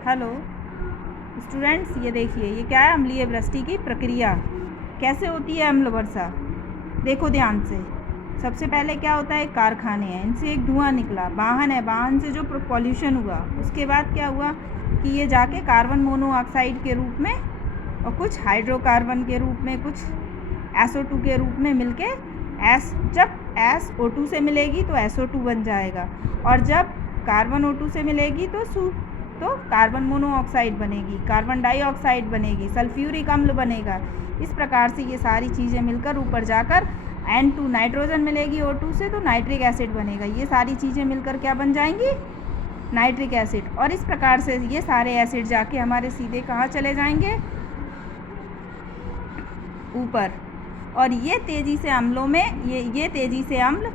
Hello students, ये देखिए ये क्या है, अम्लीय वृष्टि की प्रक्रिया कैसे होती है। अम्ल वर्षा देखो ध्यान से। सबसे पहले क्या होता है, कारखाने हैं, इनसे एक धुआं निकला, वाहन है, वाहन से जो पॉल्यूशन हुआ, उसके बाद क्या हुआ कि ये जाके कार्बन मोनोऑक्साइड के रूप में और कुछ हाइड्रोकार्बन के रूप में, कुछ SO2 के रूप में मिलके जब SO2 से मिलेगी तो SO2 बन जाएगा, और जब कार्बन O2 से मिलेगी तो कार्बन मोनोऑक्साइड बनेगी, कार्बन डाइऑक्साइड बनेगी, सल्फ्यूरिक अम्ल बनेगा। इस प्रकार से ये सारी चीज़ें मिलकर ऊपर जाकर N2 नाइट्रोजन मिलेगी O2 से, तो नाइट्रिक एसिड बनेगा। ये सारी चीज़ें मिलकर क्या बन जाएंगी, नाइट्रिक एसिड। और इस प्रकार से ये सारे एसिड जाके हमारे सीधे कहाँ चले जाएंगे, ऊपर। और ये तेज़ी से अम्लों में ये तेज़ी से अम्ल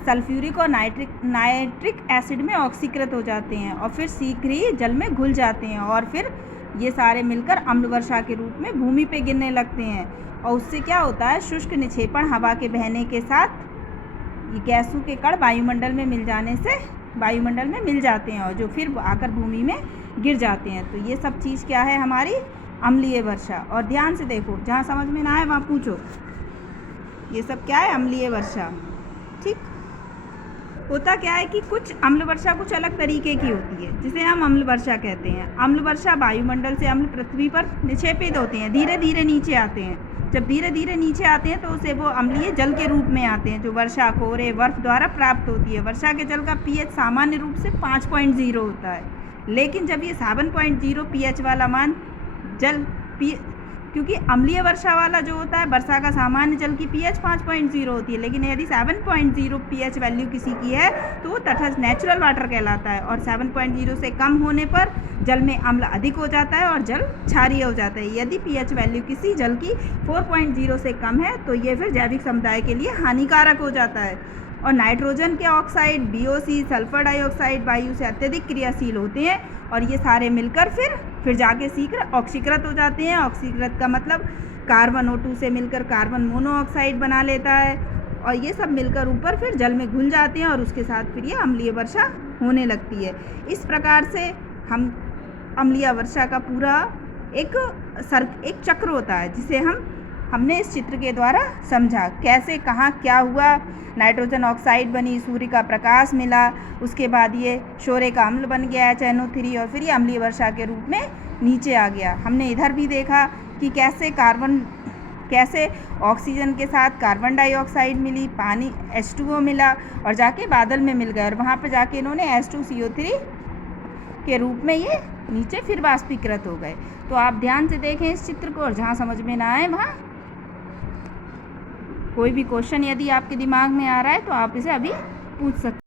सल्फ्यूरिक और नाइट्रिक एसिड में ऑक्सीकृत हो जाते हैं और फिर शीघ्र ही जल में घुल जाते हैं, और फिर ये सारे मिलकर अम्ल वर्षा के रूप में भूमि पे गिरने लगते हैं। और उससे क्या होता है, शुष्क निक्षेपण हवा के बहने के साथ ये गैसों के कण वायुमंडल में मिल जाने से वायुमंडल में मिल जाते हैं और जो फिर आकर भूमि में गिर जाते हैं। तो ये सब चीज़ क्या है, हमारी अम्लीय वर्षा। और ध्यान से देखो, जहाँ समझ में ना आए वहाँ पूछो। ये सब क्या है, अम्लीय वर्षा। ठीक, होता क्या है कि कुछ अम्ल वर्षा कुछ अलग तरीके की होती है, जिसे हम अम्ल वर्षा कहते हैं। अम्ल वर्षा वायुमंडल से अम्ल पृथ्वी पर निक्षेपित होते हैं, धीरे धीरे नीचे आते हैं। जब धीरे धीरे नीचे आते हैं तो उसे वो अम्लीय जल के रूप में आते हैं, जो वर्षा, कोहरे, बर्फ द्वारा प्राप्त होती है। वर्षा के जल का pH सामान्य रूप से 5.0 होता है, लेकिन जब ये 7.0 pH वाला मान जल क्योंकि अम्लीय वर्षा वाला जो होता है, वर्षा का सामान्य जल की pH 5.0 होती है, लेकिन यदि 7.0 pH वैल्यू किसी की है तो वो तटस्थ नेचुरल वाटर कहलाता है। और 7.0 से कम होने पर जल में अम्ल अधिक हो जाता है और जल क्षारीय हो जाता है। यदि pH वैल्यू किसी जल की 4.0 से कम है तो ये फिर जैविक समुदाय के लिए हानिकारक हो जाता है। और नाइट्रोजन के ऑक्साइड, BOC, सल्फर डाइऑक्साइड वायु से अत्यधिक क्रियाशील होते हैं, और ये सारे मिलकर फिर जाके शीघ्र ऑक्सीकृत हो जाते हैं। ऑक्सीकृत का मतलब कार्बन O2 से मिलकर कार्बन मोनोऑक्साइड बना लेता है, और ये सब मिलकर ऊपर फिर जल में घुल जाते हैं, और उसके साथ फिर ये अम्लीय वर्षा होने लगती है। इस प्रकार से हम अम्लीय वर्षा का पूरा एक चक्र होता है, जिसे हमने इस चित्र के द्वारा समझा, कैसे कहाँ क्या हुआ। नाइट्रोजन ऑक्साइड बनी, सूर्य का प्रकाश मिला, उसके बाद ये शोरे का अम्ल बन गया HNO3, और फिर ये अम्लीय वर्षा के रूप में नीचे आ गया। हमने इधर भी देखा कि कैसे ऑक्सीजन के साथ कार्बन डाइऑक्साइड मिली, पानी H2O मिला, और जाके बादल में मिल गए, और वहाँ पे जाके इन्होंने H2CO3 के रूप में ये नीचे फिर वाष्पीकृत हो गए। तो आप ध्यान से देखें इस चित्र को, और जहाँ समझ में ना आए वहाँ कोई भी क्वेश्चन यदि आपके दिमाग में आ रहा है तो आप इसे अभी पूछ सकते हैं।